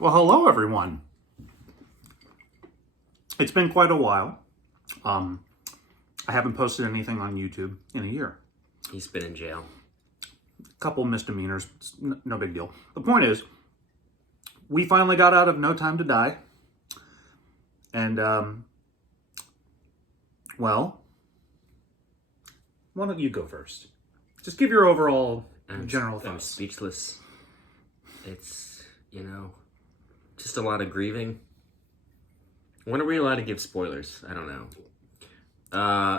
Well, hello everyone. It's been quite a while. I haven't posted anything on YouTube in a year. He's been in jail. A couple misdemeanors, no big deal. The point is, we finally got out of No Time to Die. And, well, why don't you go first? Just give your overall general thoughts. I'm speechless. It's, just a lot of grieving. When are we allowed to give spoilers? I don't know.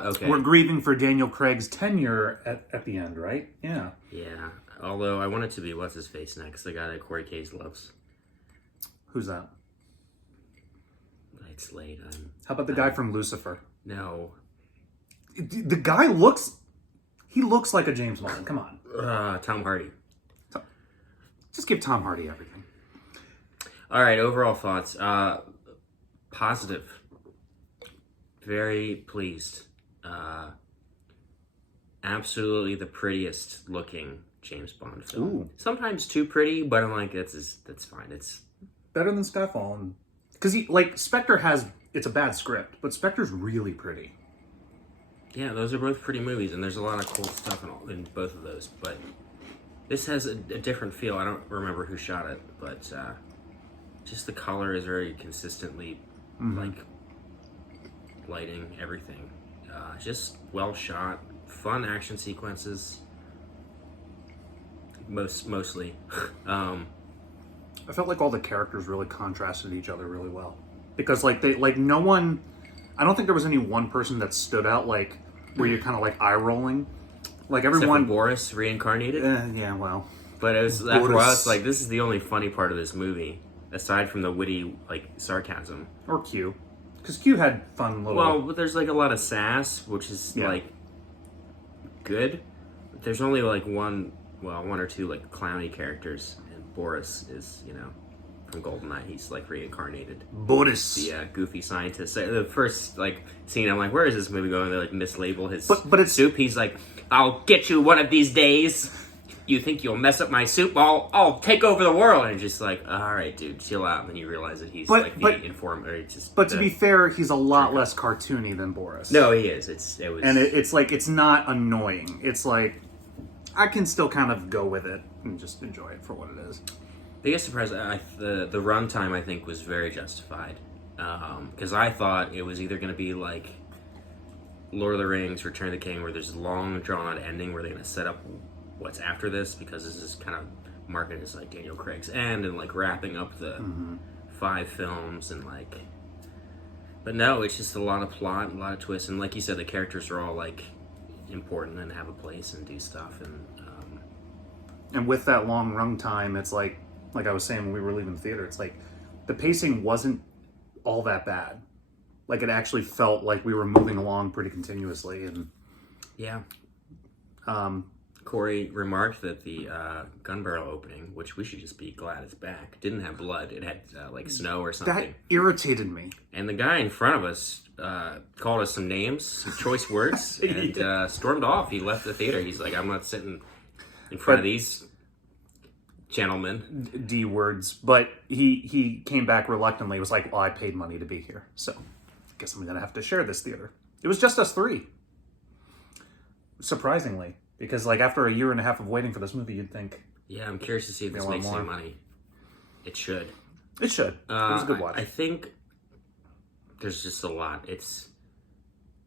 Okay. We're grieving for Daniel Craig's tenure at the end, right? Yeah. Yeah. Although I want it to be what's-his-face next, the guy that Corey Case loves. Who's that? It's late. How about the guy from Lucifer? No. The guy looks like a James Bond. Come on. Tom Hardy. Just give Tom Hardy everything. All right, overall thoughts. Positive. Very pleased. Absolutely the prettiest looking James Bond film. Ooh. Sometimes too pretty, but I'm like, that's fine. It's better than Skyfall. Because Spectre it's a bad script, but Spectre's really pretty. Yeah, those are both pretty movies, and there's a lot of cool stuff in both of those. But this has a different feel. I don't remember who shot it, but just the color is very consistently lighting, everything. Just well shot, fun action sequences. Mostly. I felt like all the characters really contrasted each other really well. Because no one, I don't think there was any one person that stood out where you're kind of eye rolling. Everyone. Except for Boris reincarnated. Yeah, well. But it was after a while, it's this is the only funny part of this movie, aside from the witty sarcasm. Or Q, because Q had fun little. Well, but there's a lot of sass, which is good. But there's only one or two clowny characters, and Boris is from GoldenEye. He's reincarnated. Boris, the goofy scientist. The first scene, I'm where is this movie going? They mislabel his but it's soup. He's I'll get you one of these days. You think you'll mess up my soup? I'll take over the world. And just all right, dude, chill out. And then you realize that he's the informer. But to be fair, he's a lot less cartoony than Boris. No, he is. It's not annoying. It's I can still kind of go with it and just enjoy it for what it is. Biggest surprise, the runtime I think was very justified. Because I thought it was either going to be Lord of the Rings, Return of the King, where there's a long drawn out ending where they're going to set up what's after this, because this is kind of marketed as Daniel Craig's end and wrapping up the 5 films and but no, it's just a lot of plot and a lot of twists, and like you said, the characters are all important and have a place and do stuff, and with that long run time, it's like I was saying when we were leaving the theater, it's the pacing wasn't all that bad. It actually felt like we were moving along pretty continuously, and yeah. Corey remarked that the gun barrel opening, which we should just be glad is back, didn't have blood. It had snow or something. That irritated me. And the guy in front of us called us some names, some choice words, and stormed off. He left the theater. He's I'm not sitting in front of these gentlemen. D words. But he came back reluctantly. He was well, I paid money to be here, so I guess I'm going to have to share this theater. It was just us 3. Surprisingly. Because after a year and a half of waiting for this movie, you'd think... Yeah, I'm curious to see if this makes any money. It should. It should. It was a good watch. I think there's just a lot. It's...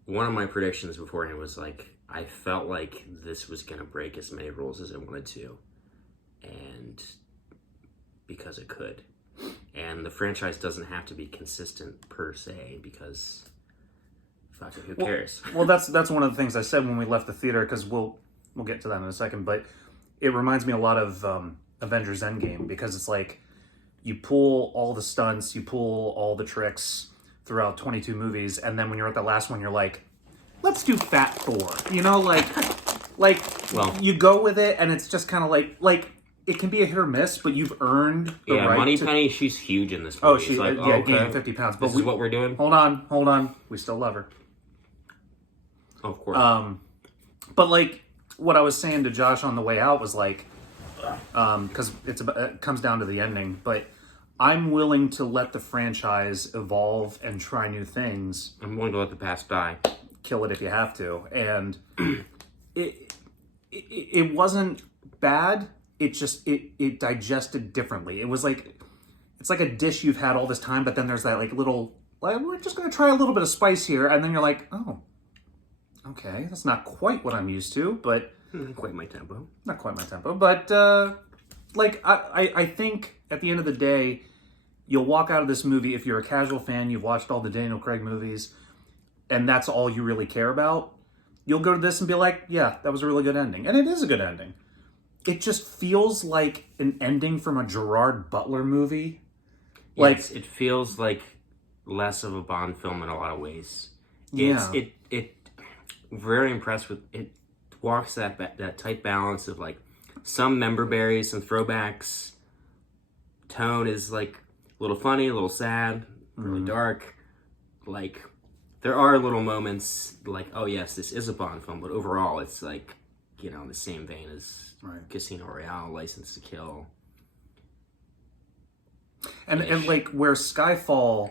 One of my predictions beforehand was I felt like this was going to break as many rules as it wanted to. And... because it could. And the franchise doesn't have to be consistent per se, because... Fuck it, who cares? Well, that's one of the things I said when we left the theater, because we'll get to that in a second, but it reminds me a lot of Avengers Endgame, because it's you pull all the stunts, you pull all the tricks throughout 22 movies, and then when you're at the last one, you're let's do Fat Thor. You go with it, and it's just kind of it can be a hit or miss, but you've earned the right Moneypenny, she's huge in this movie. Oh, she's gained 50 pounds. But this is what we're doing? Hold on. We still love her. Oh, of course. But what I was saying to Josh on the way out was because it comes down to the ending, but I'm willing to let the franchise evolve and try new things. I'm willing to let the past die. Kill it if you have to. And it wasn't bad. It just it digested differently. It was like it's like a dish you've had all this time, but then there's that like little like we're just gonna try a little bit of spice here, and then you're like, oh, okay, that's not quite what I'm used to, but Quite my tempo. not quite my tempo. But like I think at the end of the day, you'll walk out of this movie if you're a casual fan, you've watched all the Daniel Craig movies, and that's all you really care about. You'll go to this and be like, yeah, that was a really good ending. And it is a good ending. It just feels like an ending from a Gerard Butler movie. Like Yes, it feels like less of a Bond film in a lot of ways. Yeah. It very impressed with it. Walks that tight balance of like some member berries, some throwbacks. Tone is like a little funny, a little sad, really dark. Like there are little moments like, oh yes, this is a Bond film, but overall it's like, you know, in the same vein as Right. Casino Royale, License to Kill. and like where Skyfall,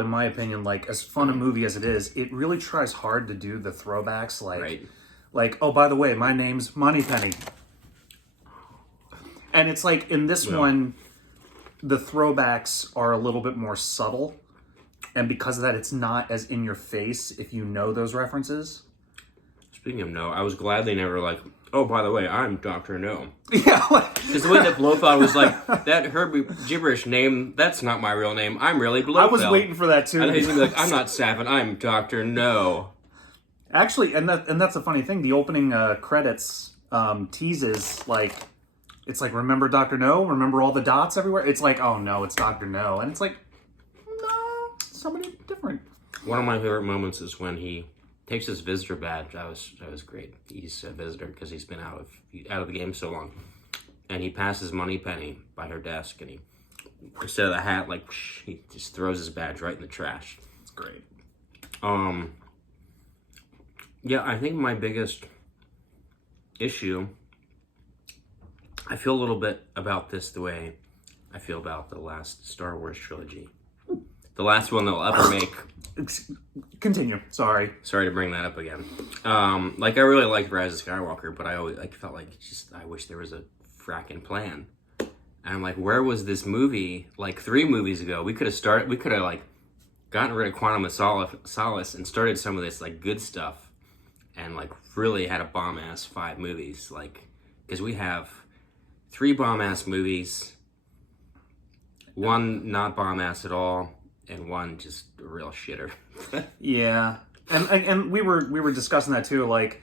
in my opinion, like as fun a movie as it is, it really tries hard to do the throwbacks, Right. like oh, by the way, my name's Moneypenny, and it's like in this one, the throwbacks are a little bit more subtle, and because of that, it's not as in your face if you know those references. Speaking of No, I was glad they never like, oh, by the way, I'm Dr. No. Yeah, like, Because the way that Blofeld was like, that Herbie gibberish name, that's not my real name. I'm really Blofeld. I was waiting for that too. And he's going to be like, I'm not Savin, I'm Dr. No. Actually, and that's a funny thing. The opening credits teases like it's like remember Dr. No, remember all the dots everywhere. It's like oh no, it's Dr. No, and it's like no, somebody different. One of my favorite moments is when he takes his visitor badge. That was great. He's a visitor because he's been out of the game so long, and he passes Moneypenny by her desk, and he instead of the hat, like he just throws his badge right in the trash. It's great. Yeah, I think my biggest issue, I feel a little bit about this the way I feel about the last Star Wars trilogy. The last one they'll ever make. Continue. Sorry. Sorry to bring that up again. Like I really liked Rise of Skywalker, but I always felt like just I wish there was a fracking plan. And I'm like, where was this movie? Like 3 movies ago, we could have like gotten rid of Quantum of Solace and started some of this like good stuff. And like really had a bomb ass 5 movies, like because we have 3 bomb ass movies, 1 not bomb ass at all, and 1 just a real shitter. Yeah, and we were discussing that too. Like,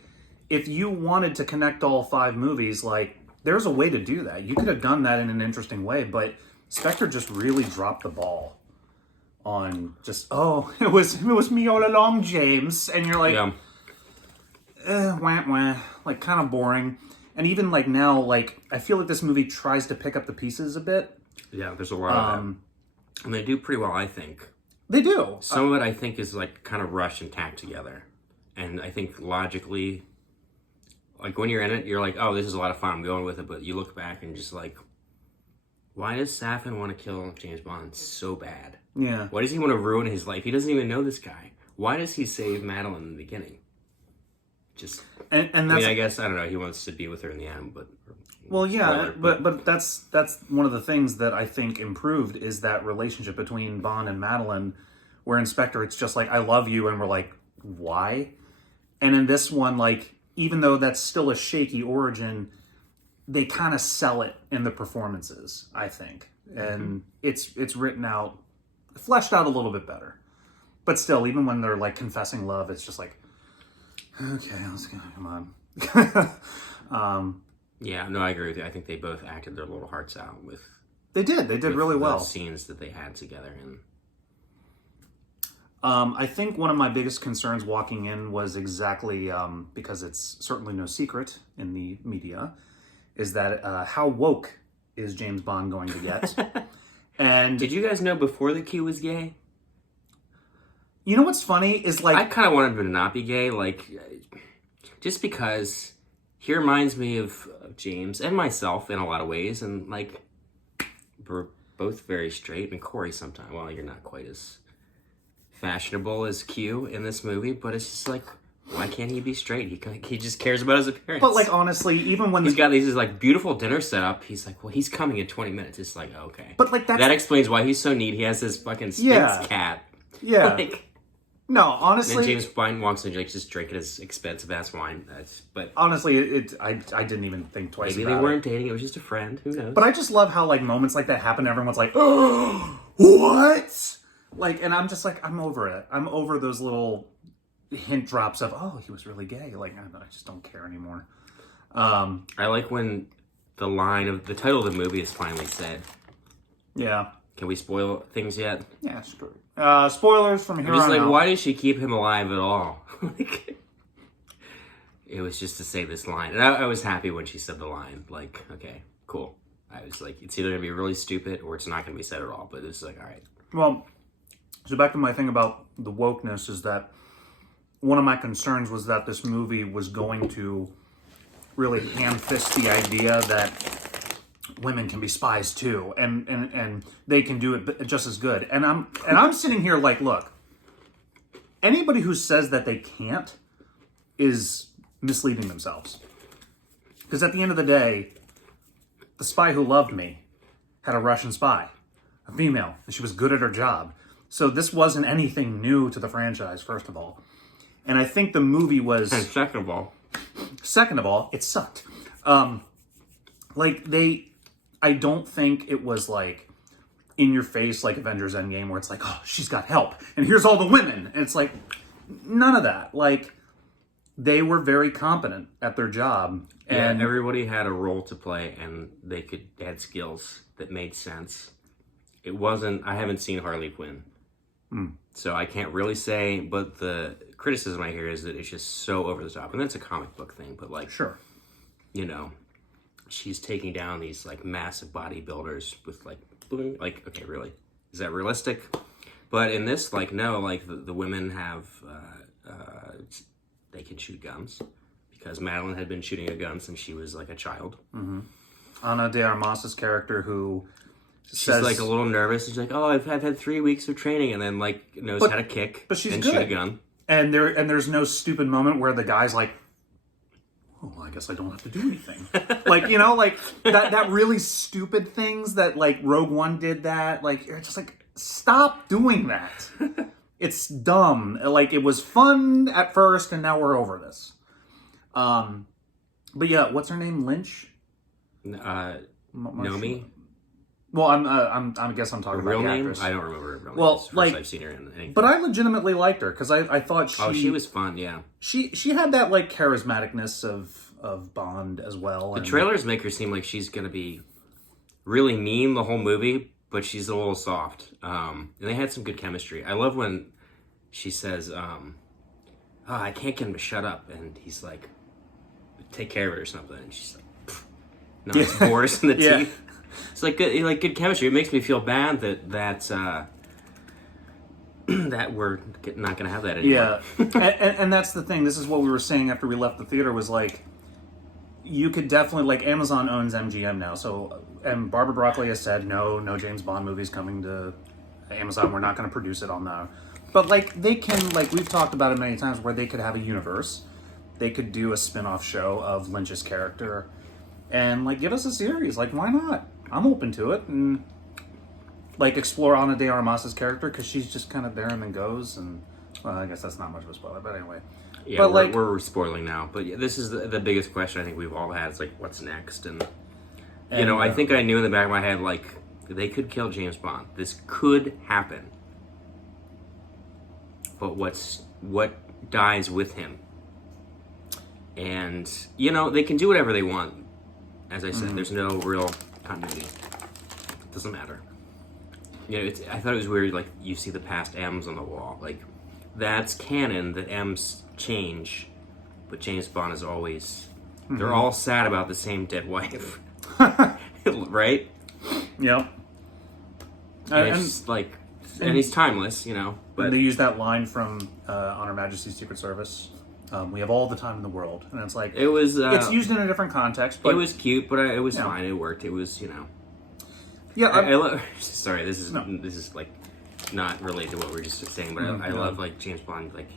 if you wanted to connect all 5 movies, like there's a way to do that. You could have done that in an interesting way, but Spectre just really dropped the ball on just it was me all along, James, and you're like. Yeah. Wah, wah, like kind of boring. And even like now, like I feel like this movie tries to pick up the pieces a bit. Yeah, there's a lot of that. And they do pretty well, I think. They do. Some of it, I think, is like kind of rushed and tacked together. And I think logically, like when you're in it, you're like, oh, this is a lot of fun, I'm going with it. But you look back and just like, why does Safin want to kill James Bond so bad? Yeah. Why does he want to ruin his life? He doesn't even know this guy. Why does he save Madeline in the beginning? Just, and I that's mean, I guess, I don't know, he wants to be with her in the end, but... well, yeah, spoiler, but that's one of the things that I think improved is that relationship between Bond and Madeline, where in Spectre it's just like I love you, and we're like, why? And in this one, like even though that's still a shaky origin, they kind of sell it in the performances, I think, and it's written out, fleshed out a little bit better. But still, even when they're like confessing love, it's just like, okay, let's go, come on. Yeah, no, I agree with you. I think they both acted their little hearts out with They did really the well. scenes that they had together. And I think one of my biggest concerns walking in was exactly, because it's certainly no secret in the media, is that how woke is James Bond going to get? And did you guys know before the Q was gay? you know what's funny is like... I kind of wanted him to not be gay, like, just because he reminds me of James and myself in a lot of ways, and like, both very straight, and Corey sometimes. Well, you're not quite as fashionable as Q in this movie, but it's just like, why can't he be straight? He just cares about his appearance. But like honestly, even when he's got these like beautiful dinner set up, he's like, well, he's coming in 20 minutes. It's like, okay. But like that explains why he's so neat. He has this fucking Sphinx cat. Yeah. Like, no, honestly. And then James Bond walks in, like, just drinking his expensive ass wine. But honestly, I didn't even think twice. Maybe about they weren't dating. It was just a friend. Who knows? But I just love how like moments like that happen. Everyone's like, oh, what? Like, and I'm just like, I'm over it. I'm over those little hint drops of, oh, he was really gay. Like, I just don't care anymore. I like when the line of the title of the movie is finally said. Yeah. Can we spoil things yet? Yeah, sure. Spoilers from here I'm just on like, out. why did she keep him alive at all? Like, it was just to say this line. And I was happy when she said the line. Like, okay, cool. I was like, it's either going to be really stupid or it's not going to be said at all. But it's like, all right. Well, so back to my thing about the wokeness is that one of my concerns was that this movie was going to really ham-fist the idea that women can be spies too, and they can do it just as good. And I'm sitting here like, look, anybody who says that they can't is misleading themselves. Because at the end of the day, The Spy Who Loved Me had a Russian spy, a female, and she was good at her job. So this wasn't anything new to the franchise, first of all. And I think the movie was... And second of all, it sucked. I don't think it was like in your face like Avengers Endgame where it's like, oh, she's got help and here's all the women. And it's like, none of that. Like, they were very competent at their job. And everybody had a role to play and they had skills that made sense. It wasn't, I haven't seen Harley Quinn. So I can't really say, but the criticism I hear is that it's just so over the top. And that's a comic book thing, but like, sure, you know, she's taking down these like massive bodybuilders with like, okay, really? Is that realistic? But in this, like, no, like the women have, they can shoot guns because Madeline had been shooting a gun since she was like a child. Mm-hmm. Ana de Armas's character who she's like a little nervous. She's like, oh, I've had 3 weeks of training and then like knows how to kick but she's and good. shoot a gun. And there's no stupid moment where the guy's like, oh, well, I guess I don't have to do anything. Like, you know, like that really stupid things that like Rogue One did that. Like, you're just like, stop doing that. It's dumb. Like, it was fun at first and now we're over this. But yeah, what's her name? Lynch? Nomi? Well, I guess I'm talking her real about the name. actress. I don't remember her real name. Well, It's the like, first I've seen her in anything. But I legitimately liked her because I thought she was fun. Yeah, she had that like charismaticness of Bond as well. The trailers make her seem like she's gonna be really mean the whole movie, but she's a little soft. And they had some good chemistry. I love when she says, "Oh, I can't get him to shut up," and he's like, "Take care of it" or something. And she's like, "No, it's Boris in the teeth." It's like good chemistry. It makes me feel bad that we're not going to have that anymore. Yeah, and that's the thing. This is what we were saying after we left the theater was like, you could definitely, like, Amazon owns MGM now. So, and Barbara Broccoli has said, no James Bond movie's coming to Amazon. We're not going to produce it on that. But, like, they can, like, we've talked about it many times where they could have a universe. They could do a spin-off show of Lynch's character and, like, give us a series. Like, why not? I'm open to it. And, like, explore Ana de Armas's character because she's just kind of there and then goes. And, well, I guess that's not much of a spoiler, but anyway. Yeah, but we're spoiling now. But yeah, this is the biggest question I think we've all had. It's like, what's next? And you know, I think I knew in the back of my head, like, they could kill James Bond. This could happen. But what dies with him? And, you know, they can do whatever they want. As I said, there's no real continuity. It doesn't matter. You know, I thought it was weird, like, you see the past M's on the wall. Like, that's canon that M's change, but James Bond is always... They're all sad about the same dead wife. Right? Yep. And it's just like... And he's timeless, you know. But they use that line from On Her Majesty's Secret Service. We have all the time in the world. And it's like... It was... it's used in a different context, but... It was cute, but it was fine. It worked. It was, you know... Yeah, I love. Sorry, this is No. like not related to what we were just saying, but I love like James Bond like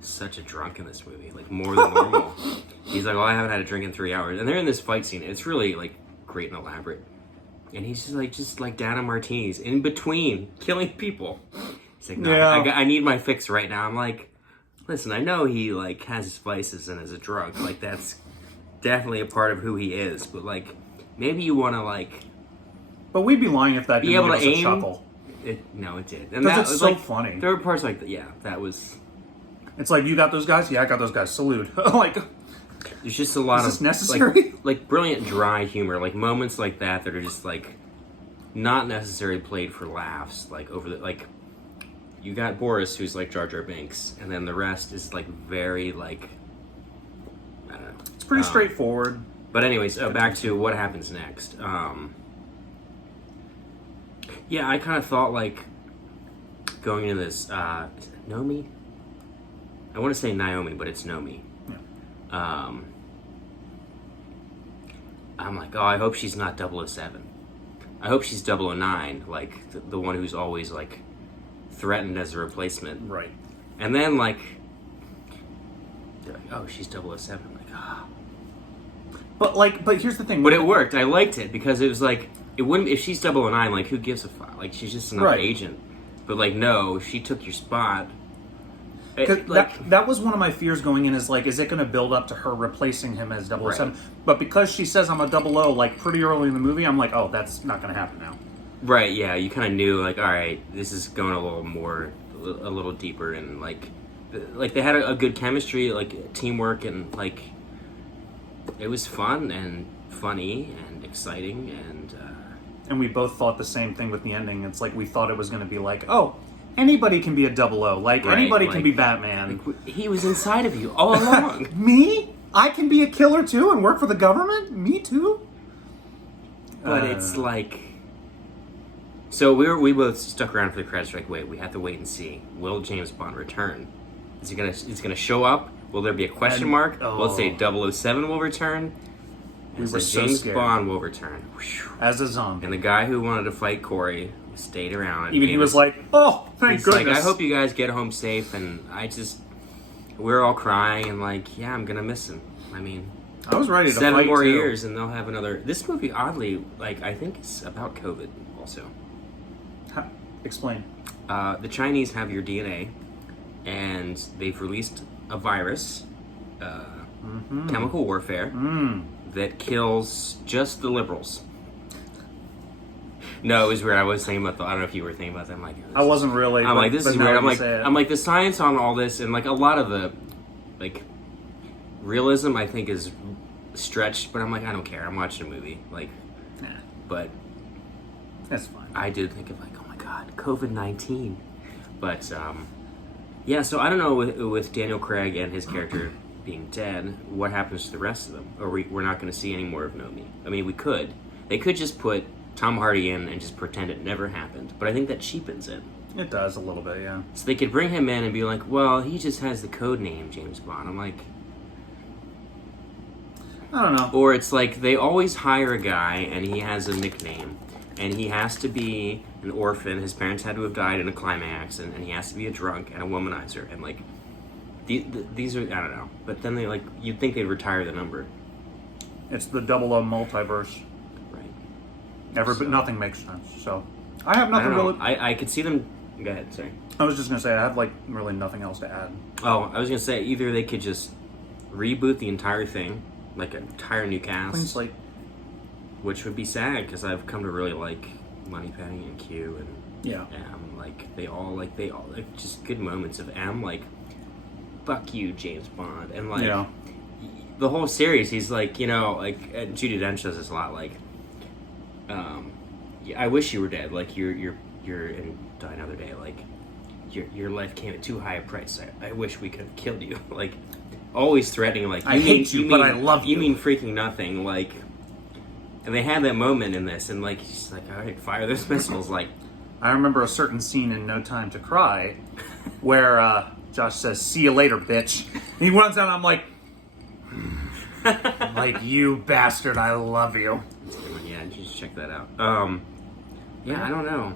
such a drunk in this movie, like more than normal. He's like, "Oh, I haven't had a drink in 3 hours," and they're in this fight scene. It's really like great and elaborate, and he's just like down on martinis in between killing people. He's like, "No, Yeah. I need my fix right now." I'm like, "Listen, I know he like has his vices and is a drunk. Like that's definitely a part of who he is, but like maybe you want to like." But we'd be lying if that Be didn't able give to us a aim. chuckle. No, it did, and Because that it's was so like funny. There were parts like that. Yeah, that was. It's like, you got those guys? Yeah, I got those guys. Salute. Like, There's just a lot Is of this necessary? like brilliant dry humor, like moments like that are just like not necessarily played for laughs. Like over the like, you got Boris who's like Jar Jar Binks, and then the rest is like very like I don't know. it's pretty straightforward. But anyways, back to what happens next. Yeah, I kind of thought like going into this. Is it Nomi? I want to say Naomi, but it's Nomi. I'm like, oh, I hope she's not 007. I hope she's 009, like the one who's always like threatened as a replacement. Right. And then like, they're like, oh, she's 007. I'm like, ah. But here's the thing. But it worked. I liked it because it was like, it wouldn't, if she's 009, like who gives a fuck? Like she's just another Right. agent. But like, no, she took your spot. 'Cause Like, that was one of my fears going in, is like, is it going to build up to her replacing him as 007? Right. But because she says I'm a 00, like pretty early in the movie, I'm like, oh, that's not going to happen now. right, yeah, you kind of knew, like, all right, this is going a little deeper, and like they had a good chemistry, like teamwork, and like it was fun and funny and exciting, And we both thought the same thing with the ending. It's like, we thought it was going to be like, oh, anybody can be a 00. Like, Right, anybody can like- be Batman. he was inside of you all along. Me? I can be a killer too and work for the government? Me too? But it's like, so we both stuck around for the credits. Like, wait, we have to wait and see. Will James Bond return? Is he gonna show up? Will there be a question And- mark? oh. Will it say 007 will return? We And were so so James scared. Bond will return. Whew. As a zombie. And the guy who wanted to fight Corey stayed around. And Even he gave was us- like, oh, thank he's goodness. like, I hope you guys get home safe. And we're all crying and like, yeah, I'm gonna miss him. I mean, I was ready to 7 fight more too. years and they'll have another. This movie, oddly, like I think it's about COVID also. Explain. The Chinese have your DNA, and they've released a virus, chemical warfare, that kills just the liberals. No, it was weird. I was thinking about I don't know if you were thinking about that. I'm like, I wasn't really. I'm but- like, this but is now weird. that I'm you like, say it. I'm like, the science on all this and like a lot of the, like, realism I think is stretched. But I'm like, I don't care. I'm watching a movie. Like, Nah, but that's fine. I did think of like, oh my god, COVID-19. But yeah, so I don't know with Daniel Craig and his character being dead, what happens to the rest of them? Or we're not going to see any more of Nomi. I mean, we could. They could just put Tom Hardy in and just pretend it never happened. But I think that cheapens it. It does a little bit, yeah. So they could bring him in and be like, well, he just has the code name James Bond. I'm like, I don't know. or it's like they always hire a guy and he has a nickname and he has to be an orphan. His parents had to have died in a climax, and he has to be a drunk and a womanizer. And like, these are, I don't know. But then they like, you'd think they'd retire the number. It's the 00 multiverse. Right. Nothing makes sense. So I have I nothing don't know. really. I could see them. Go ahead, sorry. I was just gonna say I have like really nothing else to add. Oh, I was gonna say either they could just reboot the entire thing, like an entire new cast, Clean slate. which would be sad because I've come to really like Moneypenny and Q and Yeah. M. Like they all like just good moments of M. Like, fuck you, James Bond, and like Yeah. the whole series. He's like, you know, like Judi Dench does this a lot. Like, I wish you were dead. Like you're in Die Another Day. Like your life came at too high a price. I wish we could have killed you. Like always threatening. Like I hate you, but I love you. You mean freaking nothing. Like, and they had that moment in this, and like she's like, all right, fire those missiles. Like, I remember a certain scene in No Time to Cry where Josh says, "See you later, bitch." And he runs down. I'm like, like, you bastard, I love you. yeah, you should check that out. Yeah, I don't know.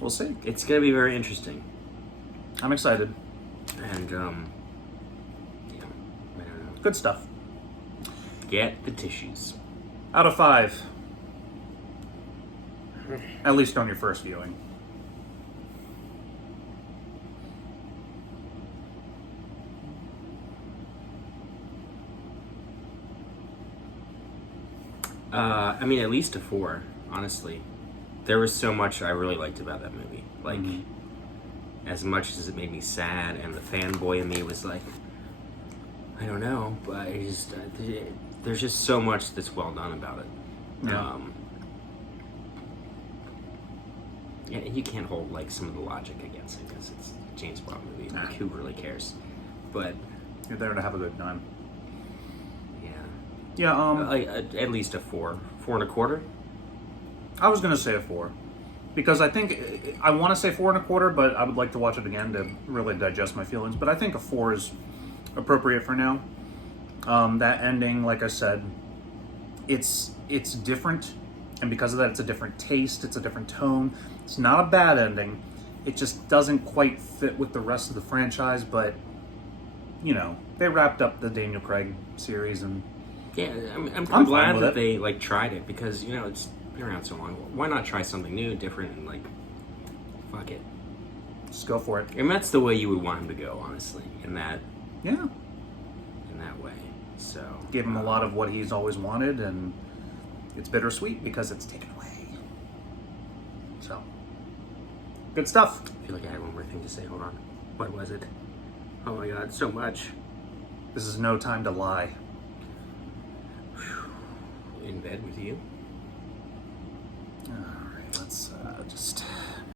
We'll see. It's gonna be very interesting, I'm excited. and yeah, I don't know. Good stuff. Get the tissues. Out of 5. At least on your first viewing. I mean, at least a 4. Honestly, there was so much I really liked about that movie. Like, as much as it made me sad, and the fanboy in me was like, I don't know, but I just there's just so much that's well done about it. Yeah. Yeah, you can't hold like some of the logic against it because it's a James Bond movie. Like, who really cares? But You're there to have a good time. yeah, Yeah, like at least a 4, 4.25. I was gonna say a 4. Because I think, I want to say 4.25, but I would like to watch it again to really digest my feelings. But I think a 4 is appropriate for now. That ending, like I said, it's different. And because of that, it's a different taste, it's a different tone. It's not a bad ending. It just doesn't quite fit with the rest of the franchise, but, you know, they wrapped up the Daniel Craig series, and Yeah, I'm I'm kind of fine glad with that it. they like tried it because you know it's been around so long. Why not try something new, different, and like, fuck it? just go for it. And that's the way you would want him to go, honestly, in that Yeah. way. So Give him a lot of what he's always wanted, and it's bittersweet because it's taken away. So, good stuff. I feel like I had one more thing to say. Hold on, what was it? Oh my god, so much. This is no time to lie. In bed with you.